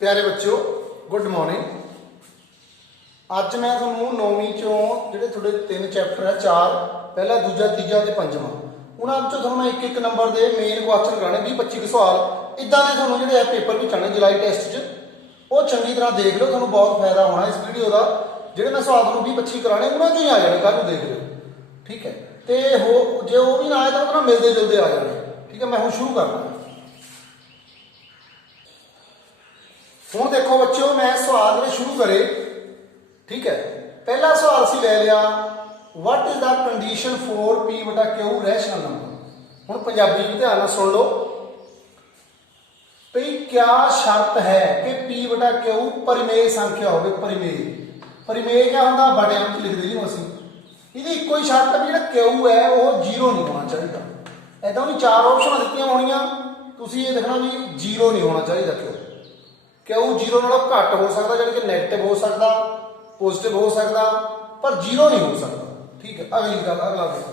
प्यारे बच्चों good morning. अज मैं थोनों 9वीं चों जिहड़े थोड़े 3 चैप्टर है 4 पहला दूजा तीजा ते पंजवां उन्हां चों थोनों मैं एक नंबर के मेन क्वेश्चन कराने 20-25 सवाल इदां दे थोनों जिहड़े पेपर भी आने जुलाई टेस्ट च वो चंगी तरह देख लो, थोनों बहुत फायदा होना इस वीडियो का। जिहड़े मैं सवाल थोनों 20-25 कराने उन्हां चों ही आ जाने, कल देख लो ठीक है। तो हो जे वो भी ना आए तो मिलते जुलते आ जाने ठीक है। मैं हुण शुरू करना। हुण देखो बच्चों मैं सवाल जो शुरू करे ठीक है। पहला सवाल असीं ले लिया what is the condition for P बटा क्यू रैशनल नंबर। हुण पंजाबी भी ध्यान नाल सुन लो भई क्या शर्त है कि पी बटा क्यू परिमेय संख्या हो। परिमेय परिमेय क्या होंदा बटियां विच लिख दे जिहनूं असीं इहदी इक्को ही शर्त है भी जिहड़ा क्यू है वो जीरो नहीं होना चाहिए। ऐदां भी 4 ऑप्शनां दित्तियां होणीਆਂ तुसीं ये देखना भी जीरो नहीं होना चाहिए। क्यू जीरो नालों घट हो सकता, यानी कि नैगेटिव हो सकता, पॉजिटिव हो सकता, पर जीरो नहीं हो सकता ठीक है। अगली गल अगला देखो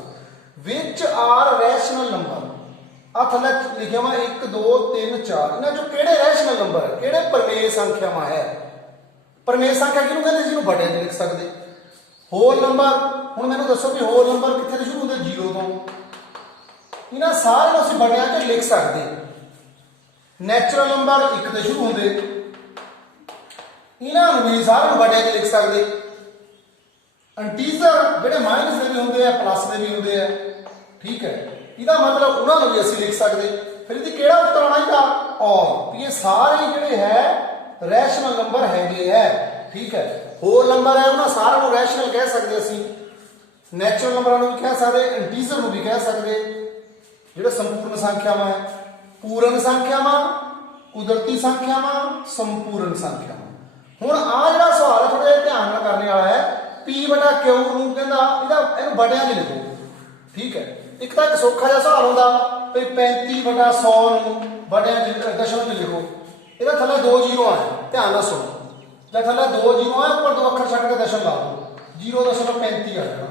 विच आर रैशनल नंबर आ थल्ले लिखिया वा 1 2 3 4 इन्हां चों किहड़े रैशनल नंबर है, किहड़े परमेय संख्यावां है। परमेय संख्या किहनूं कहंदे जिहनूं बड़े च लिख सकदे। होल नंबर हुण मैनूं दसो भी होल नंबर कित्थे तो शुरू हुंदे जीरो तो, इन्हां सारिਆਂ ਨੂੰ ਅਸੀਂ बड़ियां च लिख सकदे। नैचुरल नंबर 1 तो शुरू हुंदे इन्होंने भी सारे बड़े च लिख सकते। इंटीजर जोड़े माइनस के भी होंगे प्लस के भी होंगे ठीक है। इसका मतलब उन्होंने भी असं लिख सकते। फिर ये केड़ा उत्तर आना इसका ऑल, ये सारे जोड़े है रैशनल नंबर है ठीक है। होल नंबर है उन्होंने सारे रैशनल कह सकते असी, नैचुरल नंबर भी कह सकते, इंटीजर भी कह सकते। जो संपूर्ण संख्यावां है, पूर्ण संख्यावां, कुदरती संख्यावां, संपूर्ण संख्यावां। हुण आ जिहड़ा सवाल है थोड़ा जिहा ध्यान नाल करने वाला है। पी बटा क्यू नूं कहंदा इहदा बड़ियां च लिखो ठीक है। एक तो एक सौखा जिहा सवाल हुंदा भी 35 बटा 100 नूं बड़ियां च दशमलव च लिखो। इहदा थल्ले 2 जीरो आए, ध्यान नाल सुणो, जब थल्ले 2 जीरो आए ऊपर 2 अखर छड्ड के दशमलव ला दो 0.35 आ जाना,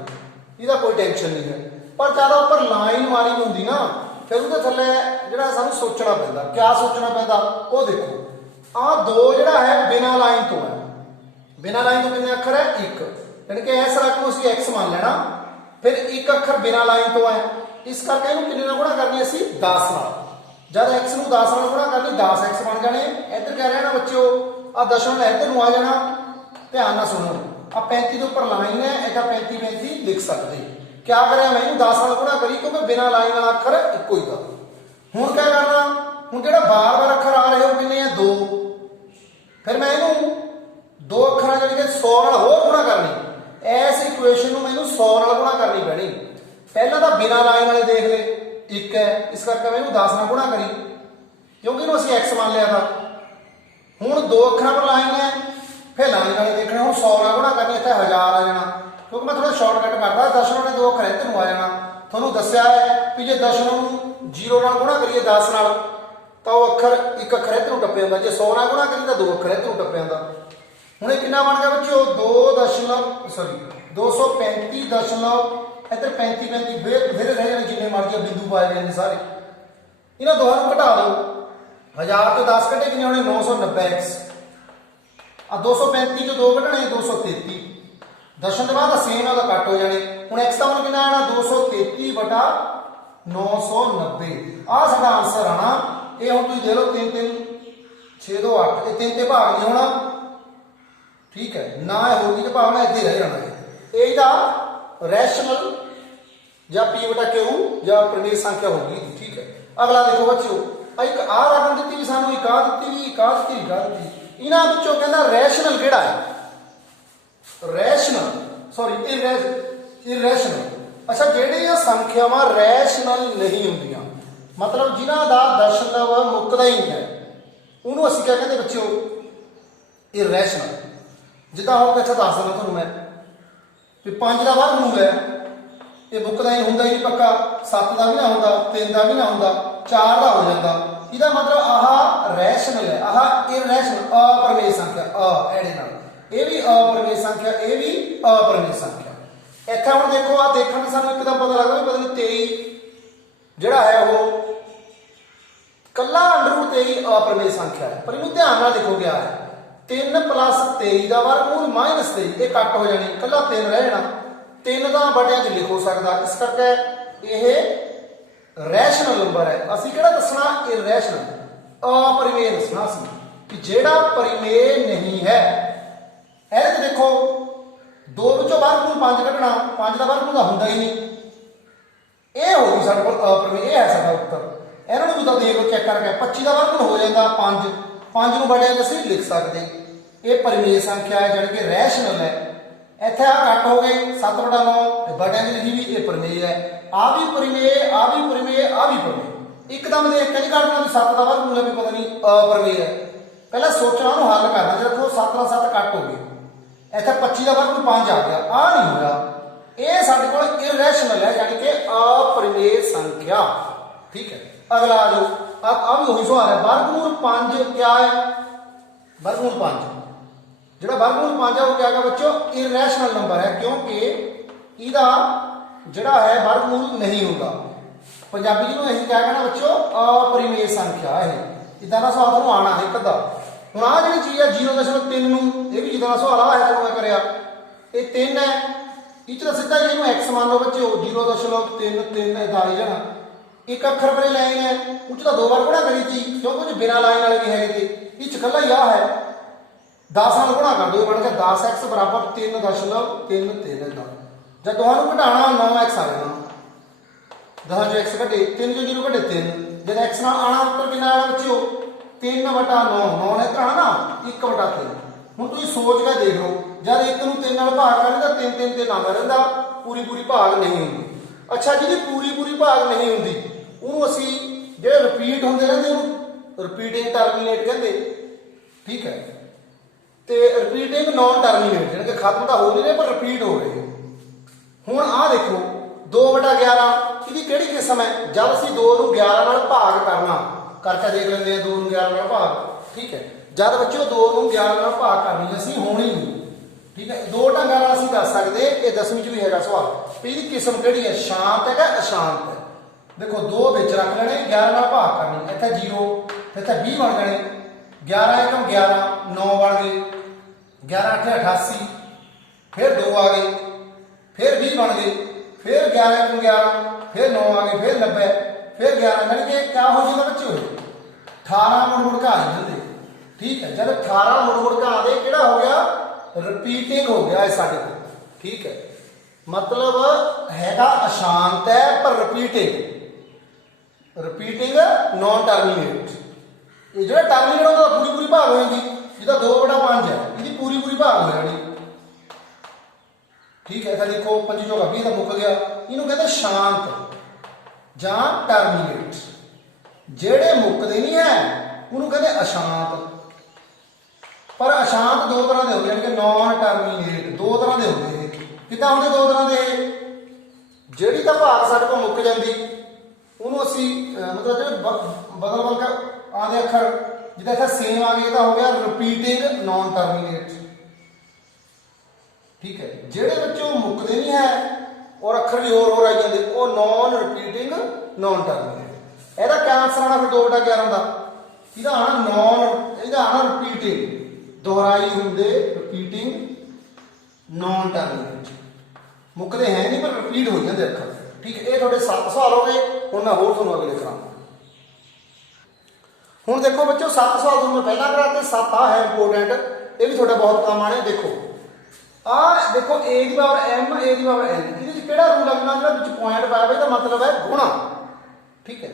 इहदा कोई टेंशन नहीं है। पर ज़्यादा ऊपर लाइन मारी हुंदी ना फिर उहदे थल्ले जिहड़ा सानूं सोचना पैंदा। क्या सोचना पैंदा वो देखो आ 2 जिहड़ा है बिना लाइन तो है, बिना लाइन तो कितने अखर है 1, यानी कि इस रकम को एक्स मान लेना। फिर 1 अखर बिना लाइन तो है, इस करके इहनूं किन्ने नाल गुणा करनी असीं 10 नाल। जब एक्स नूं 10 नाल गुणा करनी 10 एक्स बन जाने। इधर क्या रहना बच्चों आ दशमलव इधर नूं आ जाना। ध्यान नाल सुनो आ 35 के उपर लाइन है, इहदा 35 लिख सकते। क्या करें मैं इहनूं 10 नाल गुणा करी क्योंकि बिना लाइन वाला अखर इक्को ही था। हुण क्या करना, हुण जिहड़ा बार बार अखर आ रहे हो किन्ने है 2, फिर मैं इहनूं 2 अखर जानी कि 100 नाल होर गुणा करनी। इस इक्वेशन में मैनूं 100 नाल गुणा करनी पैनी। पहला तो बिना लाइन वाले देख ले 1 है, इस करके मैं इहनूं 10 नाल गुणा करी क्योंकि इहनूं असीं x मान लिया था। हुण 2 अखरां पर लाइन है, फिर लाइन वाले देखने हुण 100 नाल गुणा करनी, इत्थे 1000 आ जाना क्योंकि मैं थोड़ा शॉर्टकट करता। दशमलव ने 2 अखर इधर नूं आ जाना। तुहानूं दस्सिया है कि जे दशमलव नूं 0 नाल गुणा करिए 10 नाल तो वह अखर 1 अखर इधरों टप्पे आंदा, जे 100 नाल गुणा करी तो 2 अखर इधरों टप्पे आंदा। हुण कितना बन गया बच्चों 235 दशमलव इधर 35 फिर रह जाने जिन्ने मर्जी बिंदु पाए गए सारे। इन्होंने दोनों को घटा दो, 1000 तो 10 कटे कितने होने 990 एक्स। आ 235 जो 2 कटने 233 दशमलव के बाद सेम है कट हो जाने। हुण एक्स का मान कितना आना 233 बटा 990 आ साडा आंसर आना। ये हुण तुसीं दे लो 3 3 6 2 8 ये 3 ते भाग नहीं होना ठीक है ना, होगी तो भाव में इधर रह जाना है। यही रैशनल या पी बटा क्यू या परमेय संख्या होगी ठीक है। अगला देखो बच्चों एक आ रकम दी सानू एक आ दी इन्हां विचों कहंदा रैशनल किहड़ा है, रैशनल सॉरी इरैशनल। अच्छा ਜਿਹੜੀਆਂ संख्यावां रैशनल नहीं होंदियां मतलब जिन्हां दा दशमलव मुकदा ही नहीं है उन्होंने असीं क्या कहते बच्चों इरैशनल। जिदा हो अच्छा दस देना तुहानूं मैं भी 5 का वर्गमूल है ये मुकदा ही होंदा ही नहीं पक्का, 7 का भी ना होंदा, 3 का भी ना होंदा, 4 का हो जाता। इसका मतलब आह रैशनल है, आह इरैशनल अपरमेय संख्या एड़े नाल ये भी अपरमेय संख्या, ये भी अपरमेय संख्या। इत्थे हुण देखो आ देखण सानूं एकदम पता लगदा भी पता नहीं 23 जिहड़ा है वो ਕੱਲਾ ਅੰਡਰ 23 ਅਪਰਿਮੇय ਸੰਖਿਆ ਹੈ, ਪਰ ਇਹਨੂੰ ਧਿਆਨ ਨਾਲ ਦੇਖੋ ਗਿਆ ਹੈ 3 + 23 ਦਾ ਵਰਗਮੂਲ -23 ਇਹ ਕੱਟ ਹੋ ਜਾਣੀ, ਕੱਲਾ 3 ਰਹਿ ਜਾਣਾ। 3 ਦਾ ਵੱਡਿਆਂ 'ਚ ਲਿਖ ਹੋ ਸਕਦਾ, ਇਸ ਕਰਕੇ ਇਹ ਰੈਸ਼ਨਲ ਨੰਬਰ ਹੈ। ਅਸੀਂ ਕਿਹੜਾ ਦੱਸਣਾ? ਇਰੈਸ਼ਨਲ, ਅਪਰਿਮੇय ਦੱਸਣਾ ਸੀ ਕਿ ਜਿਹੜਾ ਪਰਿਮੇय ਨਹੀਂ ਹੈ। ਇਹਦੇ 'ਚ ਦੇਖੋ 2 ਵਿੱਚੋਂ ਵਰਗਮੂਲ 5 ਕੱਢਣਾ, 5 ਦਾ ਵਰਗਮੂਲ ਤਾਂ ਹੁੰਦਾ ਹੀ ਨਹੀਂ, ਇਹ ਹੋ ਗਈ ਸਾਡੇ ਕੋਲ ਅਪਰਿਮੇय, ਇਹ ਹੈ ਸਾਡਾ ਉੱਤਰ। ਇਹਨਾਂ ਨੂੰ ਵੀ ਤਾਂ ਦੇਖ ਲਓ ਚੈੱਕ ਕਰਕੇ, 25 ਦਾ ਵਰਗਮੂਲ ਹੋ ਜਾਂਦਾ 5, 5 ਨੂੰ ਵੱਡਿਆਂ 'ਚ ਅਸੀਂ ਲਿਖ ਸਕਦੇ, ਇਹ ਪਰਿਮੇय ਸੰਖਿਆ ਹੈ ਜਾਣੀ ਕਿ ਰੈਸ਼ਨਲ ਹੈ। ਇੱਥੇ ਆ ਕੱਟ ਹੋ ਗਏ 7/9 ਵੱਡਿਆਂ 'ਚ ਲਿਖੀ ਵੀ ਇਹ ਪਰਿਮੇय ਹੈ, ਆ ਵੀ ਪਰਿਮੇय, ਆ ਵੀ ਪਰਿਮੇय, ਆ ਵੀ ਪਰਿਮੇय। ਇੱਕਦਮ ਦੇਖ ਕੇ ਨਹੀਂ ਕੱਢਣਾ ਵੀ 7 ਦਾ ਵਰਗਮੂਲ ਹੈ ਵੀ ਪਤਾ ਨਹੀਂ ਅਪਰਿਮੇय ਹੈ, ਪਹਿਲਾਂ ਸੋਚਣਾ ਉਹਨੂੰ ਹੱਲ ਕਰਨਾ। ਜੇ ਦੇਖੋ 7 ਨਾਲ 7 ਕੱਟ ਹੋ ਗਏ, ਇੱਥੇ 25 ਦਾ ਵਰਗਮੂਲ 5 ਆ ਗਿਆ, ਆ ਨਹੀਂ ਹੋਇਆ, ਇਹ ਸਾਡੇ ਕੋਲ ਇਰੈਸ਼ਨਲ ਹੈ ਜਾਣੀ ਕਿ ਅਪਰਿਮੇय ਸੰਖਿਆ। ਠੀਕ ਹੈ, ਅਗਲਾ ਆ ਜਾਓ, ਆ ਵੀ ਉਹੀ ਸਵਾਲ ਹੈ। ਵਰਗਮੂਲ 5 ਕਿਆ ਹੈ? ਵਰਗਮੂਲ 5 ਜਿਹੜਾ ਵਰਗਮੂਲ 5 ਹੈ ਉਹ ਕਿਆ ਹੈਗਾ ਬੱਚੋ? ਇਰੈਸ਼ਨਲ ਨੰਬਰ ਹੈ, ਕਿਉਂਕਿ ਇਹਦਾ ਜਿਹੜਾ ਹੈ ਵਰਗਮੂਲ ਨਹੀਂ ਹੁੰਦਾ। ਪੰਜਾਬੀ ਜਿਹਨੂੰ ਅਸੀਂ ਕਿਆ ਕਹਿਣਾ ਬੱਚੋ? ਅਪਰਿਮੇय ਸੰਖਿਆ। ਇਹ ਇਦਾਂ ਦਾ ਸਵਾਲ ਤੁਹਾਨੂੰ ਆਉਣਾ ਹੈ ਇੱਕ ਅੱਧਾ। ਹੁਣ ਆਹ ਜਿਹੜੀ ਚੀਜ਼ ਹੈ 0.3 ਨੂੰ, ਇਹ ਵੀ ਜਿੱਦਾਂ ਦਾ ਸਵਾਲ ਆਇਆ ਤੁਹਾਨੂੰ ਮੈਂ ਕਰਿਆ, ਇਹ 3 ਹੈ, ਇਹ 'ਚ ਤਾਂ ਸਿੱਧਾ ਹੀ ਇਹਨੂੰ x ਮੰਨ ਲਓ ਬੱਚਿਓ, 0.33 ਇਦਾਂ ਆ ਜਾਣਾ। ਇੱਕ ਅੱਖਰ ਪਰੇ ਲਾਈਨ ਹੈ, ਉਹ 'ਚ ਤਾਂ 2 ਵਾਰ ਗੁਣਾ ਕਰੀ ਤੀ, ਕਿਉਂਕਿ ਉਹ ਬਿਨਾਂ ਲਾਈਨ ਵਾਲੇ ਵੀ ਹੈਗੇ ਤੇ, ਇਹ 'ਚ ਇਕੱਲਾ ਹੀ ਆ ਹੈ। 10 ਨਾਲ ਗੁਣਾ ਕਰ ਦਿਓ, ਬਣ ਗਿਆ 10x = 3.33 ਦਾ। ਜਦ ਤੁਹਾਨੂੰ ਘਟਾਉਣਾ 9x ਆ ਜਾਣਾ, 10 ਚੋਂ x ਘਟੇ, 3 ਚੋਂ 0 ਘਟੇ 3। ਜਦ x ਨਾਲ ਆਣਾ ਉੱਤਰ ਕਿੰਨਾ ਆਣਾ ਬੱਚਿਓ? 3/9, 9 ਨੇ ਘਟਾਣਾ ਨਾ 1/3। ਹੁਣ ਤੁਸੀਂ ਸੋਚ ਕੇ ਦੇਖ ਲਓ, ਜਦ 1 ਨੂੰ 3 ਨਾਲ ਭਾਗ ਕਰੀਏ ਤਾਂ 3 ਤੇ ਲਾਉਂਦਾ ਰਹਿੰਦਾ, ਪੂਰੀ ਭਾਗ ਨਹੀਂ ਹੁੰਦੀ। ਅੱਛਾ, ਜਿਹਦੀ ਪੂਰੀ ਭਾਗ ਨਹੀਂ ਹੁੰਦੀ ਉਹਨੂੰ ਅਸੀਂ ਜਿਹੜੇ ਰਿਪੀਟ ਹੁੰਦੇ ਰਹਿੰਦੇ ਉਹਨੂੰ ਰਿਪੀਟਿੰਗ ਟਰਮੀਨੇਟ ਕਹਿੰਦੇ। ਠੀਕ ਹੈ, ਤੇ ਰਿਪੀਟਿੰਗ ਨਾਨ ਟਰਮੀਨੇਟ ਜਾਣੀ ਕਿ ਖਤਮ ਤਾਂ ਹੋ ਨਹੀਂ ਰਹੇ ਪਰ ਰਿਪੀਟ ਹੋ ਰਹੇ। ਹੁਣ ਆਹ ਦੇਖੋ 2/11 ਇਹਦੀ ਕਿਹੜੀ ਕਿਸਮ ਹੈ? ਜਦ ਅਸੀਂ 2 ਨੂੰ 11 ਨਾਲ ਭਾਗ ਕਰਨਾ, ਕਰਕੇ ਦੇਖ ਲੈਂਦੇ ਆ 2 ਨੂੰ 11 ਨਾਲ ਭਾਗ। ਠੀਕ ਹੈ, ਜਦ ਬੱਚਿਓ 2 ਨੂੰ 11 ਨਾਲ ਭਾਗ ਕਰਨੀ ਅਸੀਂ ਹੋਣੀ ਨਹੀਂ। ਠੀਕ ਹੈ, 2 ਢੰਗਾਂ ਨਾਲ ਅਸੀਂ ਦੱਸ ਸਕਦੇ, ਇਹ 10ਵੀਂ 'ਚ ਵੀ ਹੈਗਾ ਸਵਾਲ ਵੀ ਇਹਦੀ ਕਿਸਮ ਕਿਹੜੀ ਹੈ, ਸ਼ਾਂਤ ਹੈ ਕਿ ਅਸ਼ਾਂਤ ਹੈ। ਦੇਖੋ 2 ਵਿੱਚ ਰੱਖ ਲੈਣੇ, 11 ਨਾਲ ਭਾਗ ਕਰਨੀ, ਇੱਥੇ 0, ਇੱਥੇ 20 ਬਣ ਜਾਣੇ, 11 × 11 9 ਬਣ ਗਏ, 11 × 8 88, ਫਿਰ 2 ਆ ਗਏ, ਫਿਰ 20 ਬਣ ਗਏ, ਫਿਰ 11 × 11, ਫਿਰ 9 ਆ ਗਏ, ਫਿਰ 90, ਫਿਰ 11, यानी कि क्या हो जाएगा बच्चों 18 मुड़ के आ जाते। ठीक है, जब 18 मुड़ के आते किहड़ा हो गया, रिपीटिंग हो गया है साडे कोल। ठीक है, मतलब हैगा अशांत है पर रिपीटिंग नॉन टर्मिनेट। ये जो टर्मिनेट होता पूरी भाग हो जाती, जिदा 2/5 है ये पूरी भाग हो जानी। ठीक है, देखो 5 चौका 20 का मुक गया, इनू कहते शांत जां टर्मिनेट। जेड़े मुकते नहीं है उन्होंने कहते अशांत। पर अशांत 2 तरह के होते हैं, यानी कि नॉन टर्मिनेट 2 तरह के होते हैं। कितना होंगे 2 तरह के, जेड़ी तो भाग साडे कोल मुक जाती उन्होंने असी मतलब जो बदल के आते अखर जिदा इतना सेम आ गया हो गया रिपीटिंग नॉन टर्मिनेट। ठीक है, जेड़े बच्चों मुकते नहीं है और अखर भी होर आई जाते वो नॉन रिपीटिंग नॉन टर्मिनेट। ਇਹਦਾ क्या आंसर आना फिर 2/11 का, ਇਹਦਾ आना नॉन, ਇਹਦਾ आना रिपीटिंग दोहराई ਹੁੰਦੇ रिपीटिंग नॉन टर्मिनेट। मुकते हैं नहीं पर रिपीट हो जाते अखर। ठीक है, ये थोड़े 7 सवाल हो गए। हुण मैं होर तुहानूं अगले करांगा। हुण देखो बच्चों 7 सवाल तुहानूं मैं पहला कराते, 7 आ है इंपोर्टेंट, ये भी थोड़ा बहुत काम आने। देखो आ देखो a की पावर m a की पावर n, ਇਹਦੇ ਵਿੱਚ ਕਿਹੜਾ ਰੂਲ ਲੱਗਣਾ ਜਿਹੜਾ ਵਿੱਚ ਪੁਆਇੰਟ ਪਾਇਆ ਹੋਇਆ, ਇਹਦਾ मतलब है गुणा। ठीक है,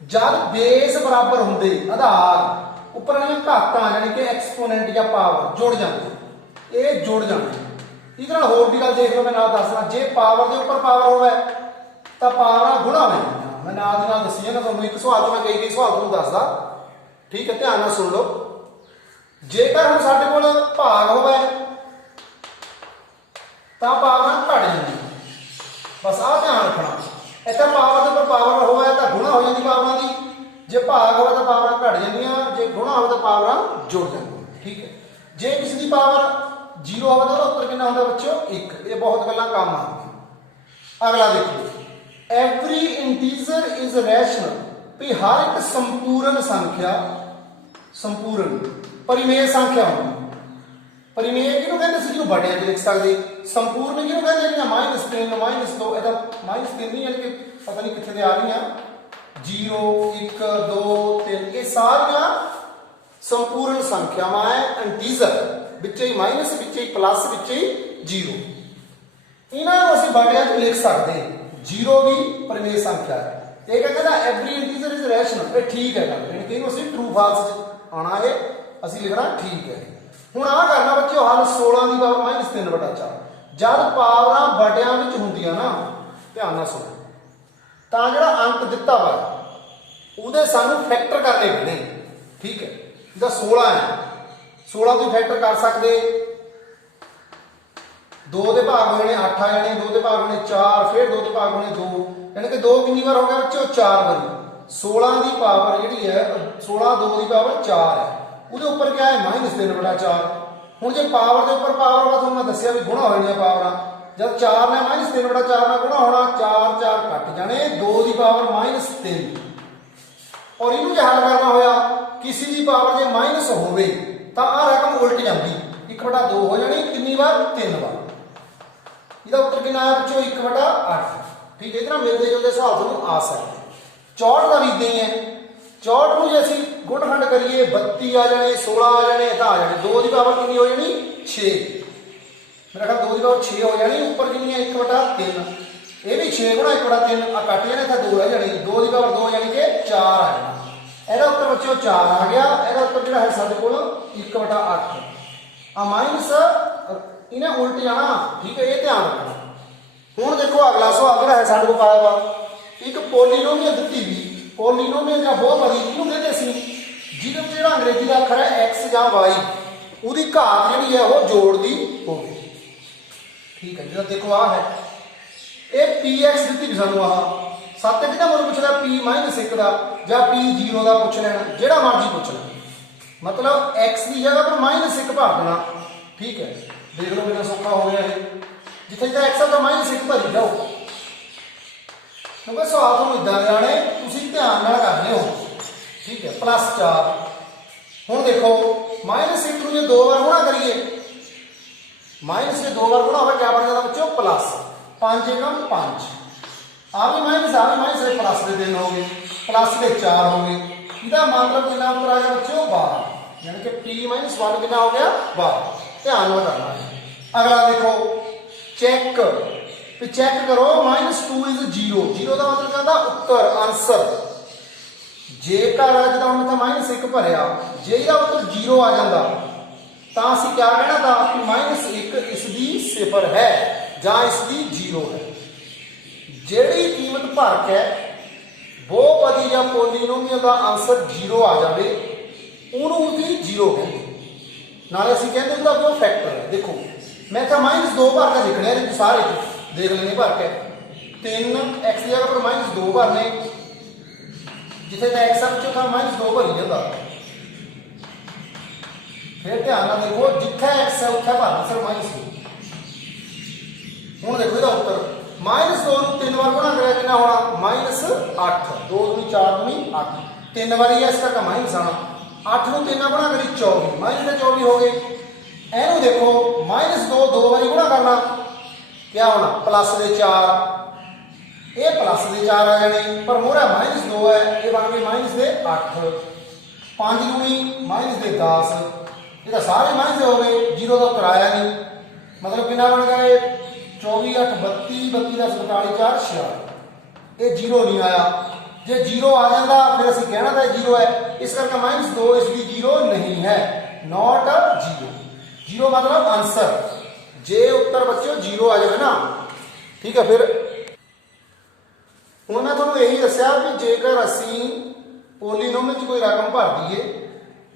जब बेस बराबर होंगे आधार उपर घातां यानी कि एक्सपोनेंट या पावर जुड़ जाते, ये जुड़ जाते। इहदे नाल होर भी गल देख लो, मैं नाल दसदा, जे पावर के उपर पावर होवे तां पावर गुणा हो जांदियां। मैं नाल दी नाल दस्सी जांदा तुहानूं, एक सवाल तो मैं कई सवाल तुहानूं दसदा। ठीक है, ध्यान नाल सुन लो। जेकर हुण साडे कोल भाग होवे तां पावर घट जांदी, बस आ ध्यान रखना। इतना पावर के उपर पावर हो गुणा हो जाती पावर की, जे भाग हो तो पावर घट जांदियां, जे गुणा हो तो पावर जुड़ जांदियां। ठीक है, जे किसी की पावर 0 हो तो उत्तर कितना होता बच्चों 1। ये बहुत गल्लां काम आउंदियां। अगला देखो, एवरी इंटीजर इज रैशनल भी हर एक संपूर्ण संख्या संपूर्ण परिमेय संख्या होगी। परिमेय किहनूं कहंदे सी, जिहनूं बड़ियां च लिख सकदे। संपूर्ण किहनूं कहंदे जिहड़ियां -3 -2 ਇਹਦਾ -3 नहीं यानी कि पता नहीं कित्थे ते आ रही 0 1 2 3 ये सारियां संपूर्ण संख्यावां है। इंटीजर विच ही माइनस विच ही प्लस विच ही 0 इन्हां नूं असीं बड़ियां च लिख सकदे। 0 भी परिमेय संख्या है। ਇਹ ਕਹਿੰਦਾ ਐਵਰੀ ਇੰਟੀਜਰ ਇਜ਼ ਰੈਸ਼ਨਲ। ਇਹ ਠੀਕ ਹੈ ਗੱਲ, ਯਾਨੀ ਕਿ ਇਹਨੂੰ ਅਸੀਂ ਟਰੂ ਫਾਲਸ ਚ ਆਉਣਾ ਹੈ, ਅਸੀਂ ਲਿਖਣਾ ਠੀਕ ਹੈ। ਹੁਣ ਆਹ ਕਰਨਾ ਬੱਚਿਓ ਹੱਲ 16 ਦੀ ਪਾਵਰ -3/4 ਜਦ ਪਾਵਰਾਂ ਵੱਡਿਆਂ ਵਿੱਚ ਹੁੰਦੀਆਂ ਨਾ, ਧਿਆਨ ਨਾਲ ਸੁਣੋ, ਤਾਂ ਜਿਹੜਾ ਅੰਕ ਦਿੱਤਾ ਵਾ ਉਹਦੇ ਸਾਨੂੰ ਫੈਕਟਰ ਕਰਨੇ ਪੈਣੇ। ਠੀਕ ਹੈ, ਜਿੱਦਾਂ 16 ਹੈ, 16 ਤੋਂ ਫੈਕਟਰ ਕਰ ਸਕਦੇ। 2 ਦੇ ਭਾਗ ਹੋਣੇ 8 ਆ ਜਾਣੇ, 2 ਦੇ ਭਾਗ ਹੋਣੇ 4, ਫਿਰ 2 ਦੇ ਭਾਗ ਹੋਣੇ 2, यानी कि 2 कितनी बार हो गया बच्चों 4 बार। 16 की पावर जी है 16 2 की पावर 4 है, वो ऊपर क्या है -3/4। हूँ जो पावर के उपर पावर का थोड़ा मैं दसिया भी गुणा हो पावर, जब 4 ने -3/4 में गुणा होना 4 4 कट जाने 2 की पावर -3। और इनू जो हल करना होया किसी की पावर जो माइनस होवे तो आ रकम उल्ट जाती 1/2 हो जानी कितनी बार 3 बार। इसका उत्तर कितना है बच्चों 1/8। ठीक है, इतना मिलते जुलते हिसाब से आ सकते। 64 का भी इदा ही है। 64 में जो असी गुणखंड करिए 32 आ जाने 16 आ जाने आ जाने 2 की पावर कितनी हो जानी 6। मेरा ख्याल 2 की पावर 6 हो जानी। ऊपर कितनी है 1/3, ये भी 6 गुणा 1/3 आ कट जाने था 2 रह जानी 2 की पावर 2 यानी कि 4 आ जाना। ਇਹਦਾ उत्तर बच्चों 4 आ गया। ਇਹਦਾ उत्तर ਜਿਹੜਾ ਹੈ ਸਾਡੇ ਕੋਲ 1/8 आ माइनस इन्हें उल्ट जाना। ठीक है, ये ध्यान रखना। ਹੁਣ देखो अगला सवाल ਜਿਹੜਾ ਹੈ ਸਾਡੇ ਕੋਲ ਪਾਇਆ ਵਾ ਇੱਕ ਪੋਲੀਨੋਮੀਅਲ ਦਿੱਤੀ ਵੀ। ਪੋਲੀਨੋਮੀਅਲ ਜਾਂ ਬਹੁਪਦੀ ਕਿਹਨੂੰ ਕਹਿੰਦੇ ਸੀ, ਜਿਹਦੇ ਵਿੱਚ ਜਿਹੜਾ ਅੰਗਰੇਜ਼ੀ ਦਾ ਅੱਖਰ ਹੈ x ਜਾਂ y ਉਹਦੀ ਘਾਤ ਜਿਹੜੀ ਹੈ ਉਹ ਜੋੜ ਦੀ ਹੋਵੇ। ਠੀਕ ਹੈ, ਜਿਹੜਾ ਦੇਖੋ ਆ ਹੈ ਇਹ px ਦਿੱਤੀ ਵੀ ਸਾਨੂੰ ਆਹ 7 ਕਿਹਦਾ ਮੁੱਲ ਪੁੱਛਦਾ p -1 ਦਾ ਜਾਂ p 0 ਦਾ ਪੁੱਛ ਲੈਣਾ, ਜਿਹੜਾ ਮਰਜ਼ੀ ਪੁੱਛ ਲੈਣਾ। मतलब x ਦੀ ਜਗ੍ਹਾ ਪਰ -1 ਭਰ ਦੇਣਾ। ठीक है, देख लो कितना सौखा हो गया है। जिथे जिथे एक्स तो -1 भरी जाओ, क्योंकि सवाल तुम इदा आने ध्यान करने हो। ठीक है, +4 हूँ देखो -1 को जो 2 बार गुणा करिए माइनस से 2 बार गुणा हो क्या बन जाता बच्चों प्लस 5 एकम 5 आ भी माइनस से प्लस के 3 हो गए प्लस के 4 हो गए। इसका मतलब कितना उत्तर आ गया बच्चों 12, यानी कि p -1 कितना हो गया 12। ध्यान में करना है। अगला देखो चेक करो -2 इज 0। 0 का मतलब कहता उत्तर आंसर जेकर जिदा हमने -1 भरिया जे इसका उत्तर 0 आ जाता तो असीं क्या कहना था कि -1 इसकी सिफर है जां इसकी 0 है। जिहड़ी कीमत भर के बहुपदी या पोलीनोमीअल का आंसर 0 आ जाए उन्होंने उसकी 0 कहते। नाले असीं कहते उसका कोई फैक्टर है। देखो मैं क्या -2 भर के लिखने हैं सारे देख लेने भर के 3x की जगह पर -2 भरने जिथे x है था -2 भरी जाता। फिर ध्यान देखो जिथे x है उत्थे भरना सिर्फ -2। हूँ देखो इसका उत्तर -2 को 3 बार गुणा करें कितना होना -8 2 दूनी 4 दूनी 8 3 बारी है इस करके माइनस आना 8 को 3 गुणा करी 24 -24 हो गए। एनू देखो -2 2 बारी गुणा करना क्या होना प्लस के 4 ये प्लस के 4 आ जाने पर मोरा -2 है ये बन गई -8 5 दूनी -10 ये तो सारे माइनस हो गए 0 तो कराया नहीं मतलब कितना बन गए 24 8 32 32 10 45 4 46 ये 0 नहीं आया। जे 0 आ जाता फिर असं कहना था 0 है इस करके -2 इसलिए 0 नहीं है नॉट 0। 0 मतलब आंसर जे उत्तर बच्चों 0 आ जाए ना। ठीक है, फिर हूँ मैं थोड़ा यही दसिया कि जेकर असी पोलीनोमियल कोई रकम भर दीए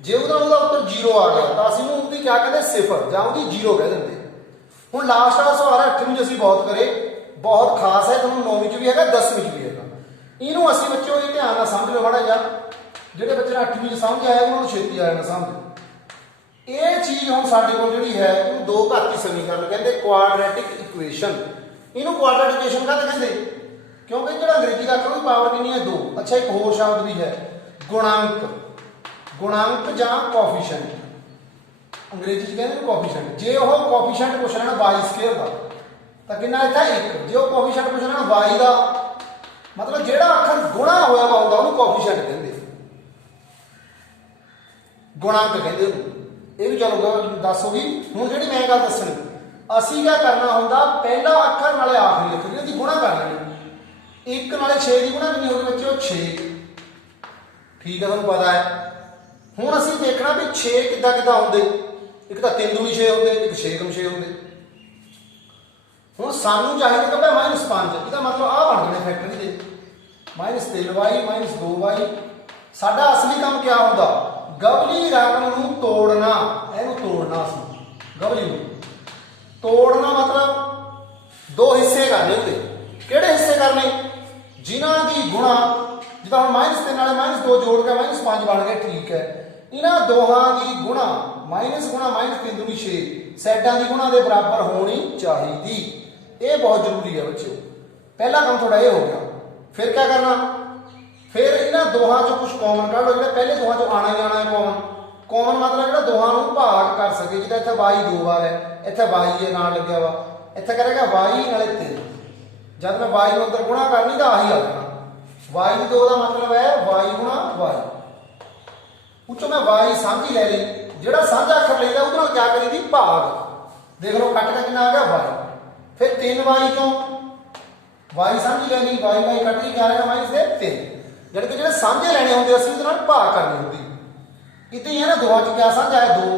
जे उसका उत्तर 0 आ गया तो असं उसकी क्या कहते सिफर या उसकी 0 कह देंगे। हूँ लास्ट वाला सवाल है 8वीं असी बहुत करे बहुत खास है तुम 9वीं भी है 10वीं भी है इनू असी बच्चों ये ध्यान ना समझ लो माड़ा जा जो बच्चे 8वीं समझ आया उन्होंने छेती आया ना समझ। ये चीज़ हम साढ़े को जी है दो घाती समीकरण कहते क्वाड्रेटिक इक्वेशन इनू क्वाड्रेटिक इक्वेशन कहते क्योंकि जो अंग्रेजी का अखर पावर कितनी है 2। अच्छा एक होर शब्द भी है गुणांक, गुणांक या कोफिशिएंट, अंग्रेजी च कहते कोफिशिएंट। जे वो कोफिशिएंट पुछ लेना वाई स्केयर का तो कितना इतना 1, जो कोफिशिएंट पुछ लेना वाई का मतलब जो अखर गुणा होया वा होंदा उन्होंने कोफिशिएंट कहते, गुणांक कहते हैं। ये भी चलो दस होगी। हुण जिहड़ी मैं गल दसणी, असीं क्या करना होंदा पहला अखर नाले आखिरी अखर इहदी गुणा कर लेनी। 1 नाले 6 की गुणा कितनी होगी बच्चों 6, ठीक है तुहानूं पता है। हुण असीं देखना भी 6 किद्दां किद्दां होंदे, एक तो 3 दूनी 6 होंदे, एक 6 कम 6 होंदे। हुण सानूं चाहिए कि -5, इसदा मतलब आ बन गए फैक्टर दे -3y -2y। साडा असली काम क्या होंदा गवली रकम नूं तोड़ना, इहनूं तोड़ना असीं गवली नूं तोड़ना मतलब 2 हिस्से करने होंदे। किहड़े हिस्से करने जिन्हां दी गुणा जिद्दां हुण -3 नाले -2 जोड़ के -5 बन गए, ठीक है। इन्हां दोहां दी गुणा माइनस गुणा -3 दूनी 6 सैडां दी गुणा दे बराबर होनी चाहिदी। ये बहुत जरूरी है बच्चों। पहला काम थोड़ा ये हो गया। फिर क्या करना, फिर इन्हां दोहां चों कुछ कॉमन कढ लो, जिहड़ा पहले दोहां चों आना ही आना है कॉमन। कॉमन मतलब जिहड़ा दोहां नूं भाग कर सके, जिद्दां इत्थे y 2 बार है, इत्थे y ये नाल लग्या वा, इत्थे करेगा y नाले 3। जब मैं y नूं अंदर गुणा करनी तो आही आ जाना y 2 का मतलब है y गुणा y। उत्तों मैं y साझी ले ली, जिहड़ा साझा अखर लईदा उहदे नाल क्या करीदी भाग। देख लो कट के कितना आ गया y। फिर 3y चों y साझी लेनी, y कट के क्या आएगा -3। यानी कि जिहड़े साझे लेने होंदे असीं उहदे नाल भाग करनी होंदी। इत्ते ही है ना दोहां च क्या साझा है 2,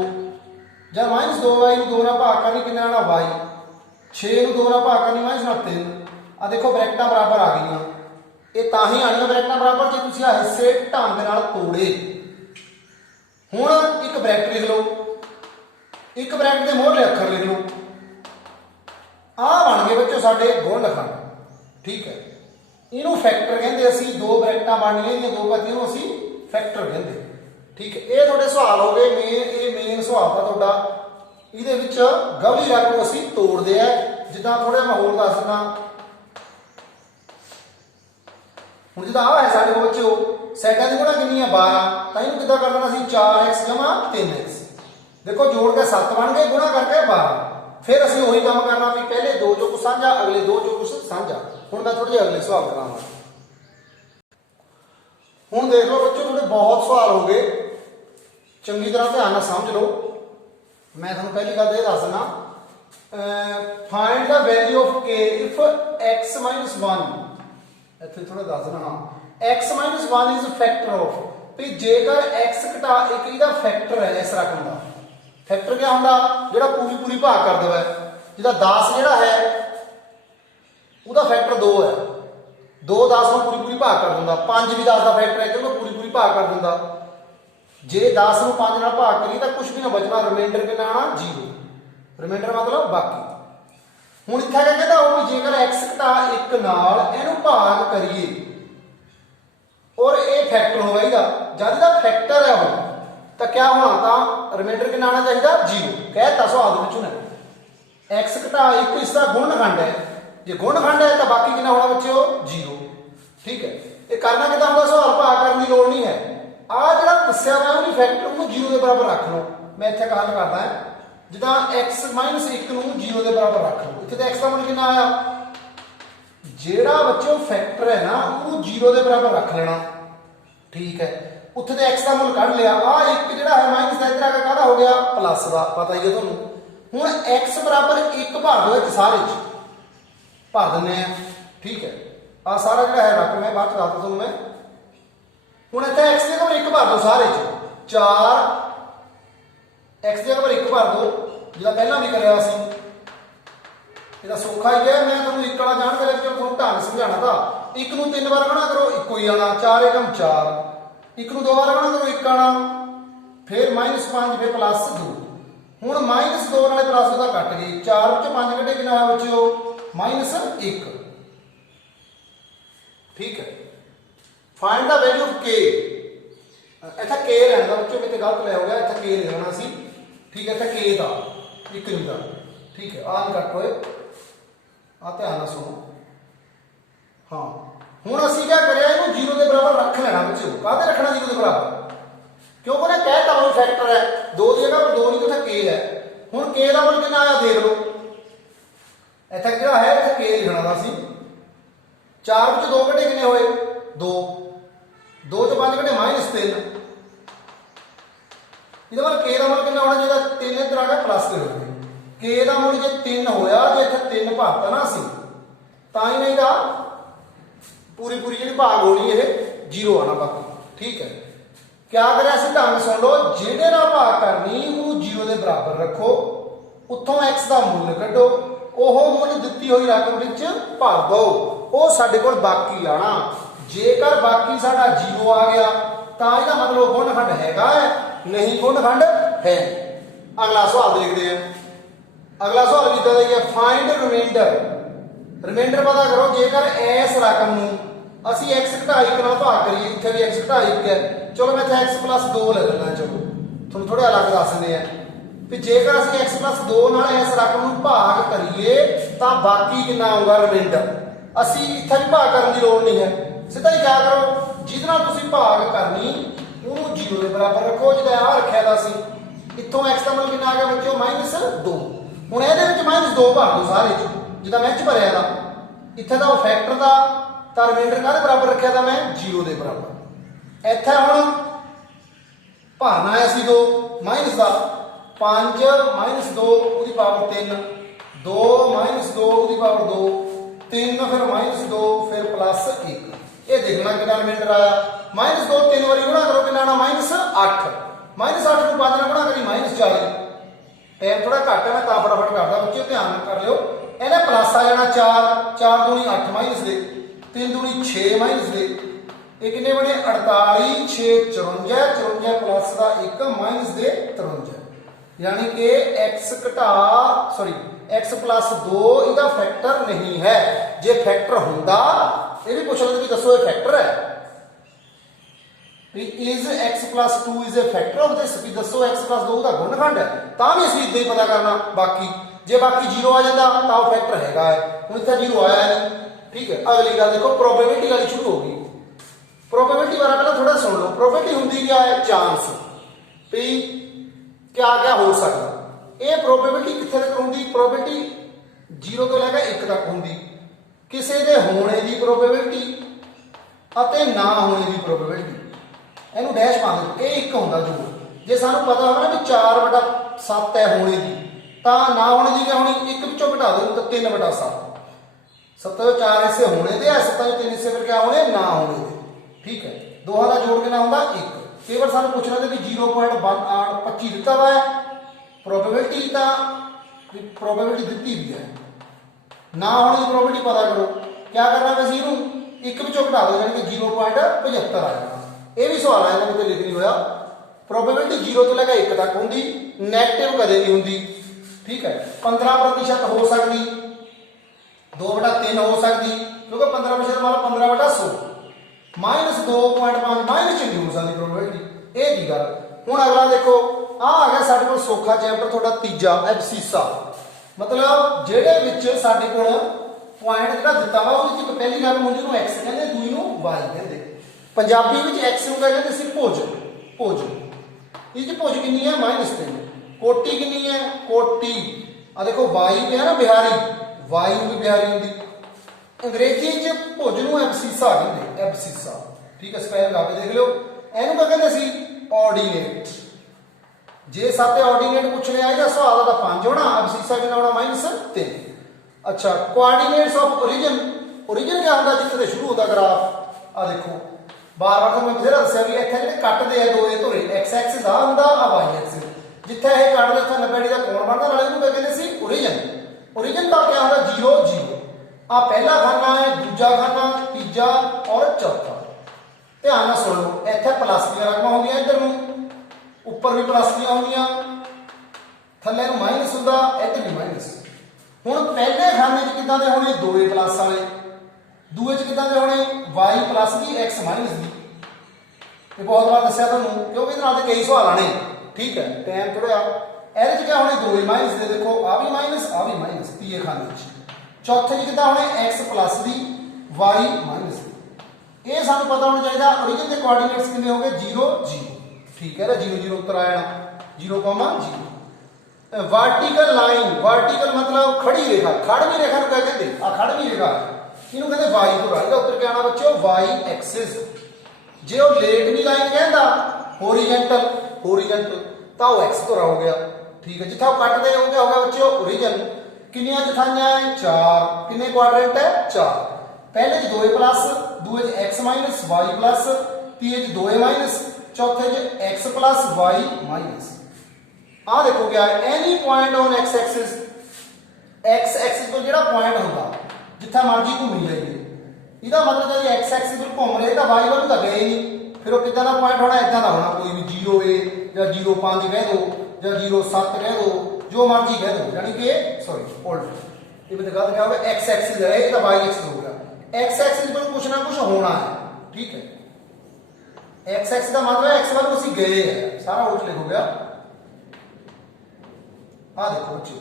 जब -2y नूं 2 नाल भाग करनी कितना आना y, 6 नूं 2 नाल भाग करनी -3। आ देखो ब्रैकेटां बराबर आ गईयां। ये तां ही आणीआं ब्रैकेटां बराबर जे तुसीं आ हिस्से ढंग नाल तोड़े। हुण एक ब्रैकेट लिख लो, एक ब्रैकेट दे मोहरले अखर लिख लो। आ बन गए बच्चों साडे गुणनखंड, ठीक है। इनू फैक्टर कहते असीं, 2 ब्रैकेटां बननियां इहदियां 2 पासियां नूं असीं फैक्टर कहते, ठीक है। ये थोड़े सवाल हो गए मेन सवाल था तुहाडा। इहदे विच गवली रकम असीं तोड़दे आ, जिद्दां थोड़ा मैं होर दस दिना। हुण जिद्दां आ है साडे कोल बच्चों सैडां दी गुणा कितनी है 12, तां इहनूं किद्दां कर लेना असीं 4x जमा 3x। देखो जोड़ के 7 बन गए, गुणा करके 12। फिर असीं वही काम करना भी पहले 2 चों कुछ साझा, अगले 2 चों कुछ साझा। हुण मैं थोड़े अगले सवाल करांगा। हुण देख लो बच्चों थोड़े बहुत सवाल हो गए, चंगी तरह ध्यान नाल समझ लो। मैं तुहानूं पहली गल ये दस देना, find the value of k if x - 1। इत्थे थोड़ा दस देना, हाँ x - 1 इज फैक्टर ऑफ, भी जेकर x घटा 1 इहदा फैक्टर है इस रकम का। फैक्टर क्या होंदा जिहड़ा पूरी पूरी भाग कर देवे। जिहदा 10 जिहड़ा है ਉਹਦਾ फैक्टर 2 है, 2 10 ਨੂੰ पूरी पूरी भाग कर दिंदा। 5 भी 10 का फैक्टर है क्योंकि पूरी पूरी भाग कर दिंदा। जे 10 ਨੂੰ 5 ਨਾਲ भाग करिए तो कुछ भी ना बचना, रिमाइंडर कितना आना 0। रिमाइंडर मतलब बाकी। ਹੁਣ ਇੱਥੇ ਕਹਿੰਦਾ ਉਹ ਵੀ ਜੇਕਰ x ਘਟਾ 1 ਨਾਲ ਇਹਨੂੰ ਭਾਗ ਕਰੀਏ और ये फैक्टर होगा ਇਹਦਾ, जब ਇਹਦਾ फैक्टर है वो तो क्या होना, तो रिमाइंडर कितना आना चाहिए 0। कहता सवाल में चुना x घटा 1 इसका गुणनखंड है, जे गुणनखंड है तो बाकी कितना होना बच्चों 0, ठीक है। ये करना कितना होगा, सवाल भाग करने की लोड़ नहीं है। आ जो दस्या मैं उन्हें फैक्टर को 0 के बराबर रख लो। मैं इतने हल करता है जिदा x - 1 को 0 के बराबर रख लो। इतने तो x का मान कितना आया, जेड़ा बच्चों फैक्टर है ना वो 0 के बराबर रख लेना, ठीक है। उत्थे तो x का मुल कढ़ लिया। आ एक जिहड़ा है माइनस का इधर आके काहदा हो गया प्लस का, पता ही है तुहानूं। हुण x बराबर 1 भर दो, सारे भर दिंदे आ, ठीक है। आ सारा जिहड़ा है रकम मैं बाद च दस तुहानूं मैं। हुण इत्थे x की जगह 1 भर दो सारे 4, x की जगह 1 भर दो, जिहड़ा पहलां भी करिया सी। ਇਹਦਾ ਸੌਖਾ ਹੀ ਹੈ, मैं ਤੁਹਾਨੂੰ ਇੱਕ ਵਾਲਾ ਜਾਣ ਕੇ ਚਲੋ ਤੁਹਾਨੂੰ ਢੰਗ ਸਮਝਾਣਾ था। 1 ਨੂੰ 3 ਵਾਰ ਗੁਣਾ ਕਰੋ, ਇੱਕੋ ਹੀ ਆਣਾ, 4 × 4। 1 ਨੂੰ 2 ਵਾਰ ਗੁਣਾ ਕਰੋ, 1 ਆਣਾ, ਫਿਰ -5 ਫਿਰ +2। ਹੁਣ -2 ਨਾਲੇ +2 ਦਾ ਕੱਟ ਗਈ, 4 ਵਿੱਚ 5 ਕੱਢੇ ਕਿੰਨਾ ਹੋਇਆ ਬੱਚਿਓ -1, ਠੀਕ ਹੈ। Find the value of k। ਇੱਥੇ k ਲੈਣਾ ਬੱਚਿਓ, ਕਿਤੇ ਗਲਤ ਲੈ ਹੋ ਗਿਆ, ਇੱਥੇ k ਲਿਖਣਾ ਸੀ, ਠੀਕ ਹੈ। ਇੱਥੇ k ਦਾ 1 ਨਹੀਂ ਦਾ, ठीक है। आ नहीं कट होए, आ ध्यान ना सुनो। हाँ हुण असीं क्या करिया इहनूं 0 के बराबर रख लेना बच्चों काहते रखना 0 के बराबर क्योंकि उन्हें कहता वो फैक्टर है 2 की जगह पर 2 नहीं तो इत्थे के है हुण के का मुल कितना आया देख लो इत्थे किहड़ा है इत्थे के लिखना दा सी 4 विच 2 घटे कितने होए 2 2 चों 5 घटे -3 ਇਹਦਾ ਮਤਲਬ k ਦਾ ਮੁੱਲ ਕਿੰਨਾ ਹੋਣਾ ਚਾਹੀਦਾ 3 ਇੱਧਰ ਆ ਗਿਆ ਪਲੱਸ 3 ਹੋ ਗਿਆ k ਦਾ ਮੁੱਲ ਜੇ 3 ਹੋਇਆ ਜੇ ਇੱਥੇ 3 ਭਾਗਤਾ ਨਾ ਸੀ ਤਾਂ ਹੀ ਨਹੀਂ ਦਾ ਪੂਰੀ ਜਿਹੜੀ ਭਾਗ ਹੋਣੀ ਇਹ 0 ਆਣਾ ਬਾਕੀ ਠੀਕ ਹੈ ਕਿਆ ਕਰਿਆ ਸੀ ਢੰਗ ਸੁਣ ਲਓ ਜਿਹੜੇ ਨਾਲ ਭਾਗ ਕਰਨੀ ਉਹ 0 ਦੇ ਬਰਾਬਰ ਰੱਖੋ ਉੱਥੋਂ x ਦਾ ਮੁੱਲ ਕੱਢੋ ਉਹ ਮੁੱਲ ਦਿੱਤੀ ਹੋਈ ਰਕਮ ਵਿੱਚ ਭਰ ਦਿਓ ਉਹ ਸਾਡੇ ਕੋਲ ਬਾਕੀ ਆਣਾ ਜੇਕਰ ਬਾਕੀ ਸਾਡਾ 0 ਆ ਗਿਆ ਤਾਂ ਇਹਦਾ ਮਤਲਬ ਗੁਣਨਖੰਡ ਹੈਗਾ ਹੈ नहीं गुणखंड है अगला सवाल देखते हैं अगला सवाल कितना है फाइंड रिमाइंडर पता करो जेकर इस रकम नूं ਅਸੀਂ x ਘਟਾ 1 ਨਾਲ ਭਾਗ ਕਰੀਏ ਇੱਥੇ ਵੀ x ਘਟਾ 1 ਹੈ ਚਲੋ ਮੈਂ ਇੱਥੇ x 2 ਲੈ ਲੈਣਾ ਚਲੋ ਤੁਹਾਨੂੰ ਥੋੜਾ ਅਲੱਗ ਦੱਸ ਦਿੰਦੇ ਆ ਵੀ ਜੇਕਰ ਅਸੀਂ x 2 ਨਾਲ ਇਸ ਰਕਮ ਨੂੰ ਭਾਗ ਕਰੀਏ ਤਾਂ ਬਾਕੀ ਕਿੰਨਾ ਆਊਗਾ ਰਿਮਾਈਂਡਰ ਅਸੀਂ ਇੱਥੇ ਵੀ ਭਾਗ ਕਰਨ ਦੀ ਲੋੜ ਨਹੀਂ ਹੈ ਸਿੱਧਾ ਹੀ ਕਿਆ ਕਰੋ ਜਿਹਦੇ ਨਾਲ ਤੁਸੀਂ ਭਾਗ ਕਰਨੀ ਉਹਨੂੰ 0 ਦੇ ਬਰਾਬਰ ਰੱਖੋ ਜਿਹਦਾ ਆ ਰੱਖਿਆ ਦਾ ਸੀ ਇੱਥੋਂ x ਦਾ ਮੁੱਲ ਕਿੰਨਾ ਆ ਗਿਆ ਬੱਚਿਓ -2 ਹੁਣ ਇਹਦੇ ਵਿੱਚ -2 ਭਰ ਦਿਓ ਸਾਰੇ ਚ ਜਿਹਦਾ ਮੈਂ ਚ ਭਰਿਆ ਦਾ ਇੱਥੇ ਦਾ ਉਹ ਫੈਕਟਰ ਦਾ ਤਾਂ ਰਿਮਾਈਂਡਰ ਕਾਹਦੇ ਬਰਾਬਰ ਰੱਖਿਆ ਦਾ ਮੈਂ 0 ਦੇ ਬਰਾਬਰ ਇੱਥੇ ਹੁਣ ਭਰਨਾ ਹੈ ਅਸੀਂ 2 ਮਾਈਨਸ ਦਾ 5 -2 ਉਹਦੀ ਪਾਵਰ 3 2 -2 ਉਹਦੀ ਪਾਵਰ 2 3 ਫਿਰ -2 ਫਿਰ +1 ਇਹ ਦੇਖਣਾ ਕਿੰਨਾ ਰਿਮਾਈਂਡਰ ਆਇਆ -2 3 ਵਾਰੀ ਗੁਣਾ ਕਰੋ ਕਿੰਨਾ ਆਣਾ -8 -8 ਨੂੰ 5 ਨਾਲ ਗੁਣਾ ਕਰੀ -40 ਟਾਈਮ ਥੋੜਾ ਘੱਟ ਹੈ ਮੈਂ ਤਾਂ ਫਟਾਫਟ ਕਰਦਾ ਬੱਚਿਓ ਧਿਆਨ ਨਾਲ ਕਰ ਲਿਓ ਇਹਨੇ ਪਲੱਸ ਆ ਜਾਣਾ 4 4 ਦੂਣੀ 8 ਮਾਈਨਸ ਦੇ 3 ਦੂਣੀ 6 ਮਾਈਨਸ ਦੇ ਇਹ ਕਿੰਨੇ ਬਣੇ 48 6 54 54 ਪਲੱਸ ਦਾ 1 ਮਾਈਨਸ ਦੇ 53 यानी कि x घटा x + 2 ਇਹਦਾ ਫੈਕਟਰ नहीं है जे फैक्टर ਹੁੰਦਾ ਇਹ ਵੀ ਪੁੱਛ ਲੈਂਦੇ ਵੀ ਦੱਸੋ ਇਹ ਫੈਕਟਰ ਹੈ ਵੀ is x + 2 is a factor of this ਵੀ ਦੱਸੋ x + 2 ਦਾ ਗੁਣਨਖੰਡ ਹੈ ਤਾਂ ਵੀ ਅਸੀਂ ਇਦਾਂ ਹੀ ਪਤਾ ਕਰਨਾ ਬਾਕੀ ਜੇ ਬਾਕੀ 0 ਆ ਜਾਂਦਾ ਤਾਂ ਉਹ ਫੈਕਟਰ ਹੈਗਾ ਹੈ ਹੁਣ ਇੱਥੇ 0 ਆਇਆ ਨਹੀਂ ठीक है अगली गल देखो प्रोबेबिलिटी वाली शुरू हो गई प्रोबेबिलिटी वाला पहले थोड़ा सुन लो प्रोबेबिलिटी होंगी क्या है चांस भी क्या क्या हो सकता ये प्रोबेबिलिटी कितने तक होंगी प्रोबेबिलिटी 0 तो लेकर 1 तक होंगी किसी के होने की प्रोबेबिलिटी ਅਤੇ ना होने की प्रोबेबिलिटी ਇਹਨੂੰ ਡੈਸ਼ ਪਾ ਦਿਓ ਇਹ ਇੱਕ ਹੁੰਦਾ ਜੋ ਜੇ ਸਾਨੂੰ ਪਤਾ ਹੋਵੇ ਨਾ ਵੀ 4/7 ਹੈ ਹੋਣੇ ਦੀ ਤਾਂ ਨਾ ਹੋਣੇ ਦੀ ਕੀ ਹੋਣੀ ਇੱਕ ਵਿੱਚੋਂ ਘਟਾ ਦਿਓ ਤਾਂ 3/7 7 ਤੋਂ 4 हिस्से होने दे 7 ਤੋਂ 3 हिस्से फिर क्या होने ना होने दे ठीक है दोहां का जोड़ कितना होगा 1 कई बार सानू पूछना था कि 0.25 दिता हुआ है प्रोबेबिलिटी ता प्रोबेबिलिटी दी हुई है ना होने की प्रोबेबिलिटी पता करो क्या करना है वैसे इनू एक विचों घटा दो यानी कि 0.75 आ जाएगा ये भी सवाल है मैंने लिख नहीं होया प्रोबेबिलिटी 0 तो लेकर 1 तक होंगी नेगेटिव कदे नहीं होंगी ठीक है 15% हो सकती 2/3 हो सकती क्योंकि 15% मतलब 15/100 -2.5 माइनस च नहीं हो सकती प्रोबेबिलिटी ये की गल हुण अगला देखो आ गया साडे कोल सौखा चैप्टर थोड़ा तीजा एब्सिसा मतलब जेहदे विच साडे कोल पॉइंट जिहड़ा दिता वा ਉਹਦੇ ਵਿੱਚ ਪਹਿਲੀ ਗੱਲ ਹੁੰਦੀ ਨੂੰ x ਕਹਿੰਦੇ ਦੂਜੀ ਨੂੰ y ਕਹਿੰਦੇ ਪੰਜਾਬੀ ਵਿੱਚ x ਨੂੰ ਕਹਿੰਦੇ ਸੀ ਭੁਜ ਇਹ ਚ ਭੁਜ ਕਿੰਨੀ ਹੈ -3 ਕੋਟੀ ਕਿੰਨੀ ਹੈ ਕੋਟੀ ਆ ਦੇਖੋ y ਪਿਆ ਨਾ ਬਿਹਾਰੀ y भी बिहारी होंगी अंग्रेजी च भुज नूं एब्सिसा कहंदे एब्सिसा ठीक है स्पेलिंग ला के देख लो ਇਹਨੂੰ क्या कहंदे सी ऑर्डिनेट जे 7 ऑर्डिनेट पूछने आएगा सवाल दा 5 होना एब्सिसा कितना होना -3 अच्छा कोऑर्डिनेट्स ऑफ ओरिजिन क्या होता जिथे ते शुरू होता ग्राफ आ देखो बार-बार मैं बथेरा दस्सिया भी इत्थे जेहड़े कटदे आ दो ये धुरे x एक्सिस आ हुंदा आ y एक्सिस जिथे ये कटदे उत्थे 90 डिग्री दा कोण बनदा नाले ਇਹਨੂੰ कहंदे सी ओरिजिन का क्या होगा 0 0 आ पहला खाना है दूजा खाना तीजा और चौथा ध्यान ना सुन लो इत्थे प्लस दी रकमां होंदियां इधर नूं ऊपर भी प्लस दी होंदियां थल्ले नूं माइनस हुंदा इधर भी माइनस हुण पहले खाने च किदां दे होणे 2 प्लस वाले दूए च किदां दे होणे y प्लस दी x माइनस दी ये बहुत बार दस्सिया तुहानूं क्योंकि इहदे नाल ते कई सवाल आने ठीक है टाइम थोड़ा ਇਹਦੇ ਚ क्या होने 2 माइनस दे देखो आ भी माइनस तीए खाने च चौथे च कितना होने x प्लस दी y माइनस ये सानू पता होना चाहिए ओरिजिन के कोआर्डिनेट्स कितने हो गए 0 0 ठीक है ना 0 0 उत्तर आ जाना 0,0 वर्टिकल लाइन वर्टिकल मतलब खड़ी रेखा खड़वी रेखा को कहते हैं आ खड़वी रेखा इनू कहते y तो राइट उत्तर क्या आना बच्चों y एक्सिस जे वो लेटवी लाइन कहता होरिजेंटल होरिजेंटल तो वो x तो हो गया ठीक है जिथा कटते हो गया बच्चों ओरिजिन कितनी जथाइयां है 4 कितने क्वाड्रेंट है 4 पहले 2a प्लस दूए x माइनस y प्लस तीजे 2a माइनस चौथे x प्लस y माइनस आ देखो क्या है any point on x axis तो जेड़ा पॉइंट होगा जिथा मर्जी घूमी जाएगी ਇਹਦਾ मतलब जब x एक्सिस पर घूम रहे तो y वाल तो गए नहीं फिर वो कितना का पॉइंट होना इतना का होना कोई भी 0a या 0.5 कह दो या 0.7 कह दो जो मर्जी कह दो यानी कि सॉरी उल्ट ये बता क्या होगा x एक्सिस है ये तो y एक्सिस हो गया x एक्सिस पर कुछ ना कुछ होना है ठीक है x एक्सिस का मतलब है x वाले उसी गए है सारा उल्ट लिख हो गया आ देखो बच्चों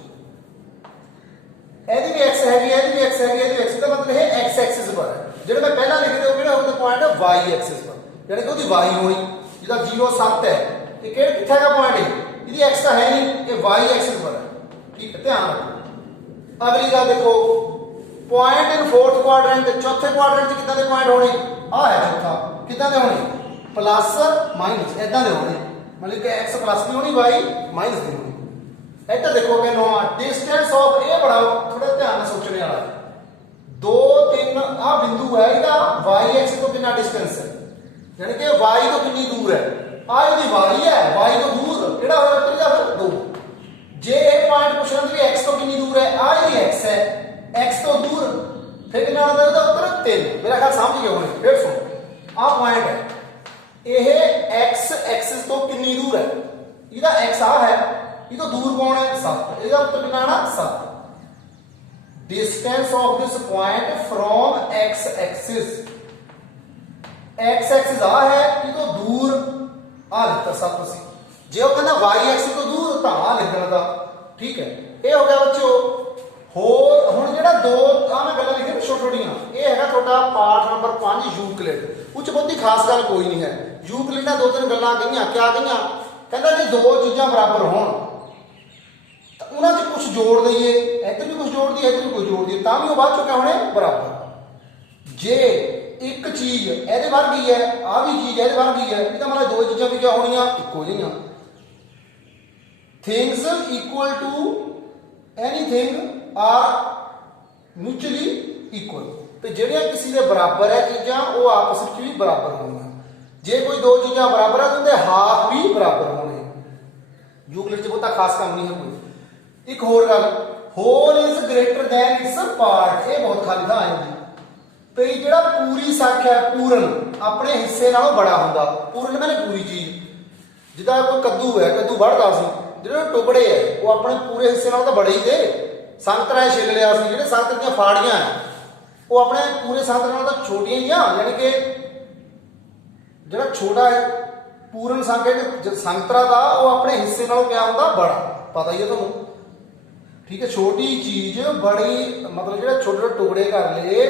ਇਹਦੀ ਵੀ x ਹੈਗੀ ਇਹਦੀ ਵੀ x ਹੈਗੀ ਇਹਦੀ x ਦਾ ਮਤਲਬ ਹੈ x ਐਕਸਿਸ ਪਰ ਹੈ ਜਿਹੜਾ ਮੈਂ ਪਹਿਲਾਂ ਲਿਖ ਦਿਓ ਕਿਹੜਾ ਹੋਊਗਾ ਪੁਆਇੰਟ y ਐਕਸਿਸ ਪਰ ਯਾਨੀ ਕਿ ਉਹਦੀ y ਹੋਈ ਜਿਹਦਾ 0.7 ਹੈ ਇਹ ਕਿਹੜਾ ਕਿੱਥੇ ਦਾ ਪੁਆਇੰਟ ਹੈ ਇਹਦੀ x ਤਾਂ ਹੈ ਨਹੀਂ ਇਹ y ਐਕਸਿਸ ਪਰ ਹੈ ਠੀਕ ਹੈ ਧਿਆਨ ਰੱਖੋ ਅਗਲੀ ਗੱਲ ਦੇਖੋ ਪੁਆਇੰਟ ਇਨ ਫੋਰਥ ਕੁਆਡਰੈਂਟ ਚੌਥੇ ਕੁਆਡਰੈਂਟ ਚ ਕਿੱਦਾਂ ਦੇ ਪੁਆਇੰਟ ਹੋਣੇ ਆ ਹੈ ਚੌਥਾ ਕਿੱਦਾਂ ਦੇ ਹੋਣੇ ਪਲੱਸ ਮਾਈਨਸ ਇਦਾਂ ਦੇ ਹੋਣੇ ਮਤਲਬ ਕਿ x ਪਲੱਸ ਦੀ ਹੋਣੀ y ਮਾਈਨਸ ਦੀ ਹੋਣੀ इधर देखोगे नौवा डिस्टेंस ऑफ ए बड़ा थोड़ा ध्यान से सोचने वाला है 2 3 आ बिंदु है इदा y एक्सिस तो कितना डिस्टेंस है यानी कि y तो कितनी दूर है आ यदि y है y तो दूर केड़ा होगा वेक्टर का फिर 2 जे ए पॉइंट पूछना भी x तो कितनी दूर है आ यदि x है x तो दूर फिर कितना आता है उत्तर 3 मेरा ख्याल समझ गए होंगे फिर सुनो आ पॉइंट है यह x एक्सिस तो कितनी दूर है इदा x आ है ये तो दूर कौन है 7 इसका उत्तर कितना आना 7 distance of this point from x axis x axis आ है ये तो दूर आ लिखता 7 सी जे वो कहना y एक्सिस तो दूर तो आ लिखना था ठीक है ये हो गया बच्चों होर हुन जेड़ा दो आ मैं गल्लां लिखी छोटी छोटियां ये हैगा ਤੁਹਾਡਾ पाठ नंबर 5 यूक्लिड कुछ बहुती खास गल कोई नहीं है यूक्लिड ने दो तीन गल्लां कहियां क्या कहियां कहंदा जे दो चीजां बराबर होण उन्होंने कुछ जोड़ दईए इधर भी कुछ जोड़ दिए इधर भी कुछ जोड़ दिए तां भी वो बाद चो क्या होने बराबर जे एक चीज ਇਹਦੇ वर्गी है आ भी चीज ਇਹਦੇ वर्गी है इसका मतलब दो चीज़ां भी क्या होनियां इक्को जिहियां things equal to anything are mutually equal ते ਜਿਹੜੀਆਂ किसी ਦੇ बराबर है चीज़ां वो आपस ਵਿੱਚ भी बराबर होणीਆਂ जे कोई दो चीज़ां बराबर है तो उनके हाफ भी बराबर होने यूक्लिड च बहुता खास काम नहीं है कोई एक होर गल whole is greater than its part ये बहुत खाली था आएगी तो ये जेड़ा पूरी संख्या है पूर्ण अपने हिस्से नालों बड़ा हुंदा पूर्ण मैंने पूरी चीज जिदा कोई कद्दू है कद्दू बढ़दा सी जेड़े टुकड़े है वो अपने पूरे हिस्से नालों तो बड़े ही थे संतरा छिल लिया सी जेड़े संतरे दी फाड़ियां है वो अपने पूरे संतरे नालों तो छोटियां ही आ यानी कि जेड़ा छोटा है पूर्ण संख्या संतरा दा वो अपने हिस्से नालों क्या हुंदा बड़ा पता ही है तुहानूं ठीक है छोटी चीज बड़ी मतलब जो छोटे छोटे टुकड़े कर ले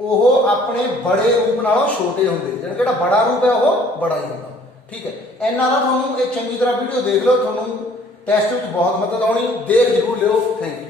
वो अपने बड़े रूप नालों छोटे होंगे यानी कि बड़ा रूप है वो बड़ा ही होगा ठीक है इन्ना ना थोनों एक चंगी तरह वीडियो देख लो थोनों टेस्ट में बहुत मदद आनी देख जरूर लियो थैंक यू।